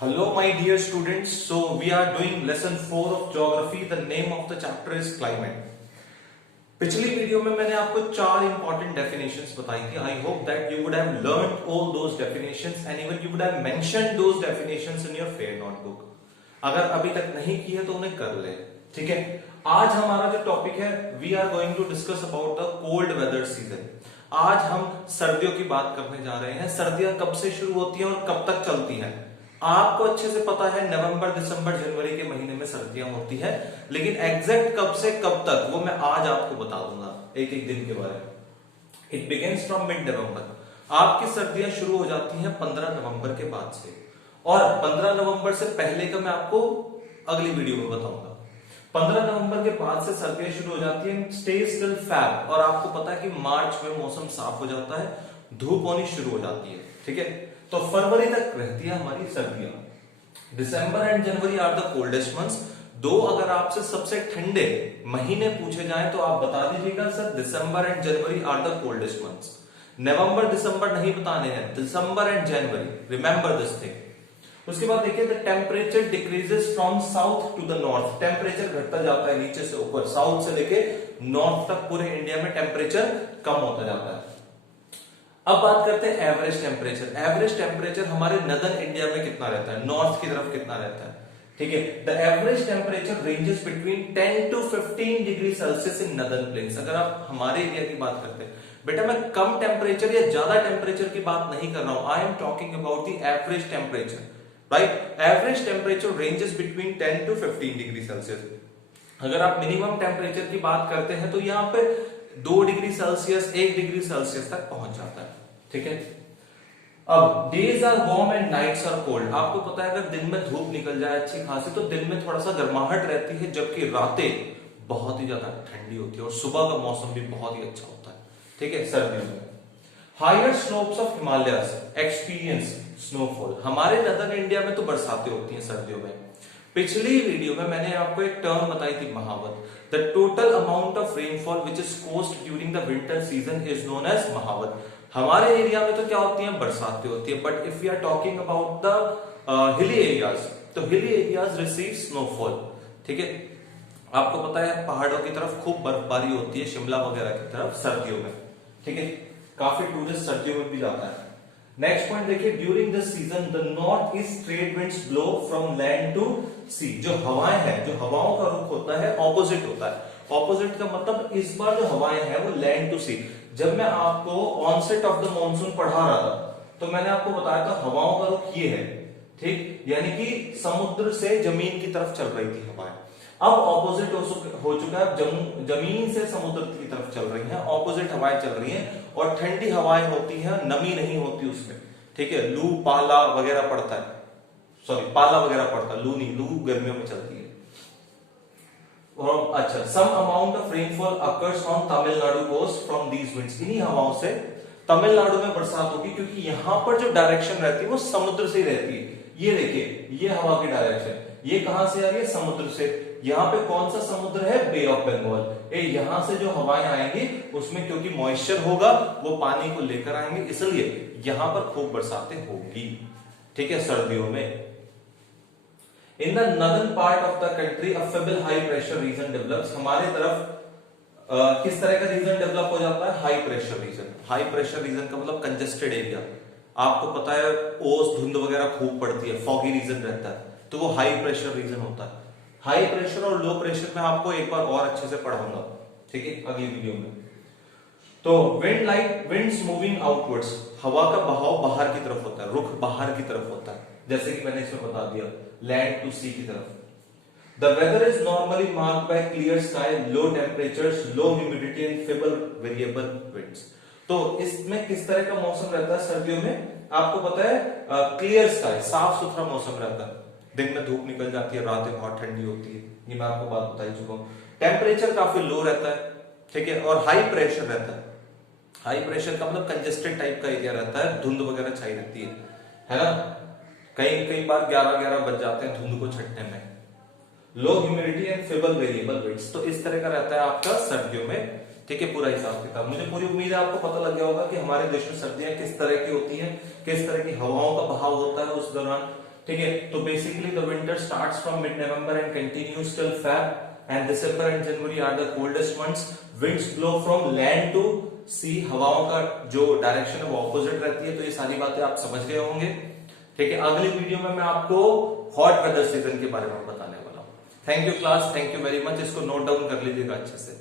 Hello, my dear students. So we are doing lesson 4 of geography. The name of the chapter is climate. पिछली video में मैंने आपको चार important definitions बताई थी. I hope that you would have learned all those definitions and even you would have mentioned those definitions in your fair notebook. अगर अभी तक नहीं की है तो उन्हें कर ले. ठीक है. आज हमारा जो टॉपिक है, we are going to discuss about the cold weather season. आज हम सर्दियों की बात करने जा रहे हैं. सर्दियां कब से शुरू होती हैं और कब तक चलती हैं? आपको अच्छे से पता है नवंबर, दिसंबर, जनवरी के महीने में सर्दियां होती है, लेकिन एग्जैक्ट कब से कब तक वो मैं आज आपको बता दूंगा एक एक दिन के बारे में. इट बिगिंस फ्रॉम मिड नवंबर. आपकी सर्दियां शुरू हो जाती हैं 15 नवंबर के बाद से, और 15 नवंबर से पहले का मैं आपको अगली वीडियो में बताऊंगा. 15 नवंबर के बाद से सर्दियां शुरू हो जाती हैं, स्टेज टिल फैब. और आपको पता है कि मार्च में मौसम साफ हो जाता है, धूप होनी शुरू हो जाती है. ठीक है. तो फरवरी तक रहती है हमारी सर्दियां. December and January are the coldest months. दो अगर आपसे सबसे ठंडे महीने पूछे जाएं तो आप बता दीजिएगा sir December and January are the coldest months. नवंबर दिसंबर नहीं बताने हैं, December and January. Remember this thing. उसके बाद देखिए the temperature decreases from south to the north. Temperature घटता जाता है नीचे से ऊपर, साउथ से लेके नॉर्थ तक पूरे इंडिया में टेम्परेचर कम होता जाता है. अब बात करते हैं एवरेज टेम्परेचर. एवरेज टेम्परेचर हमारे नदर्न इंडिया में कितना रहता है, नॉर्थ की तरफ कितना रहता है. ठीक है. The average temperature ranges between 10 to 15 degree Celsius in northern plains. अगर आप हमारे एरिया की बात करते हैं, बेटा मैं कम टेम्परेचर या ज्यादा टेम्परेचर की बात नहीं कर रहा हूं. I am talking about the average temperature. Right. Average temperature ranges between 10 to 15 degree Celsius. अगर आप मिनिमम टेम्परेचर की बात करते हैं तो यहाँ पे 2 डिग्री सेल्सियस, 1 डिग्री सेल्सियस तक पहुंच जाता है. ठीक है. अब days are warm and nights are cold. आपको पता है अगर दिन में धूप निकल जाए अच्छी खासी तो दिन में थोड़ा सा गर्माहट रहती है, जबकि रातें बहुत ही ज्यादा ठंडी होती है और सुबह का मौसम भी बहुत ही अच्छा होता है. ठीक है. सर्दियों में higher slopes of Himalayas experience snowfall. हमारे नदर्न इंडिया में तो बरसातें होती हैं सर्दियों में. पिछली वीडियो में मैंने आपको एक टर्म बताई थी mahawat. The total amount of rainfall which is caused during the winter season is known as mahawat. हमारे एरिया में तो क्या होती है, बरसातें होती है. But if we are talking about the hilly areas, तो हिली एरियाज रिसीव स्नोफॉल. ठीक है. आपको पता है पहाड़ों की तरफ खूब बर्फबारी होती है, शिमला वगैरह की तरफ सर्दियों में. ठीक है. काफी टूरिस्ट सर्दियों में भी जाता है. नेक्स्ट पॉइंट देखिए, during this season the north east trade winds blow from land to sea. जो हवाएं हैं, जो हवाओं का रुख होता है ऑपोजिट होता है. ऑपोजिट का मतलब इस बार जो हवाएं हैं वो लैंड टू सी. जब मैं आपको ऑनसेट ऑफ द मॉनसून पढ़ा रहा था तो मैंने आपको बताया था हवाओं का रुख ये है. ठीक. यानी कि समुद्र से जमीन की तरफ चल रही थी हवाएं. अब ऑपोजिट हो चुका है, जमीन से समुद्र की तरफ चल रही हैं, ऑपोजिट हवाएं चल रही हैं और ठंडी हवाएं होती हैं, नमी नहीं होती उसमें. ठीक है. लू पाला वगैरह पड़ता है, सॉरी पाला वगैरह पड़ता है, लू नहीं, लू गर्मियों में चलती है. और अच्छा, some amount of rainfall occurs on Tamil Nadu coast from these winds. इन्हीं हवाओं से तमिलनाडु में बरसात होगी, क्योंकि यहां पर जो डायरेक्शन रहती है वो समुद्र से ही रहती है. ये देखिए, ये हवा की डायरेक्शन ये कहां से आ रही है, समुद्र से. यहाँ पे कौन सा समुद्र है, बे ऑफ बंगाल. यहां से जो हवाएं आएंगी उसमें क्योंकि मॉइस्चर होगा वो पानी को लेकर आएंगे, इसलिए यहां पर खूब बरसातें होगी. ठीक है. सर्दियों में in the northern part of the country a fable high pressure region develops. हमारे तरफ किस तरह का रीजन डेवलप हो जाता है, high pressure region. High pressure region का मतलब कंजेस्टेड एरिया. आपको पता है ओस धुंध वगैरह खूब पड़ती है, फॉगी रीजन रहता है, तो वो हाई प्रेशर रीजन होता है. हाई प्रेशर और लो प्रेशर में आपको एक बार और अच्छे से पढ़ाऊंगा. ठीक है, अगली वीडियो में. तो विंड्स मूविंग आउटवर्ड्स. हवा का बहाव बाहर की तरफ होता है, रुख बाहर की तरफ होता है, जैसे कि मैंने इसमें बता दिया, लैंड टू सी की तरफ. The weather is normally marked by clear sky, low temperatures, low humidity and feeble variable winds. तो इसमें किस तरह का मौसम रहता है सर्दियों में, आपको पता है क्लियर स्काई, साफ सुथरा मौसम रहता है. दिन में धूप निकल जाती है, रातें बहुत ठंडी होती है, ये मैं आपको बात बता ही चुका हूं. टेम्परेचर काफी लो रहता है. ठीक है. और हाई प्रेशर रहता है. हाई प्रेशर का मतलब कंजेस्टेड टाइप का एरिया रहता है, धुंध वगैरह छाई रहती है ना. कई बार 11-11 बज जाते हैं धुंध को छटने में. लो humidity and feeble variable winds. तो इस तरह का रहता है आपका सर्दियों में. ठीक है. पूरा हिसाब किताब मुझे पूरी उम्मीद है आपको पता लग गया होगा कि हमारे देश में सर्दियां किस तरह की होती हैं, किस तरह की हवाओं का बहाव होता है उस दौरान. ठीक है, तो basically the winter starts from mid November and continues till Feb and December and January are the coldest months. Winds blow from land to sea, हवाओं का जो डायरेक्शन है वो ऑपोजिट रहती है। तो ये सारी बातें आप समझ गए होंगे। ठीक है, अगली वीडियो में मैं आपको हॉट वेदर सीजन के बारे में बताने वाला हूं। Thank you class, thank you very much. इसको नोट डाउन कर लीजिएगा अच्छे से।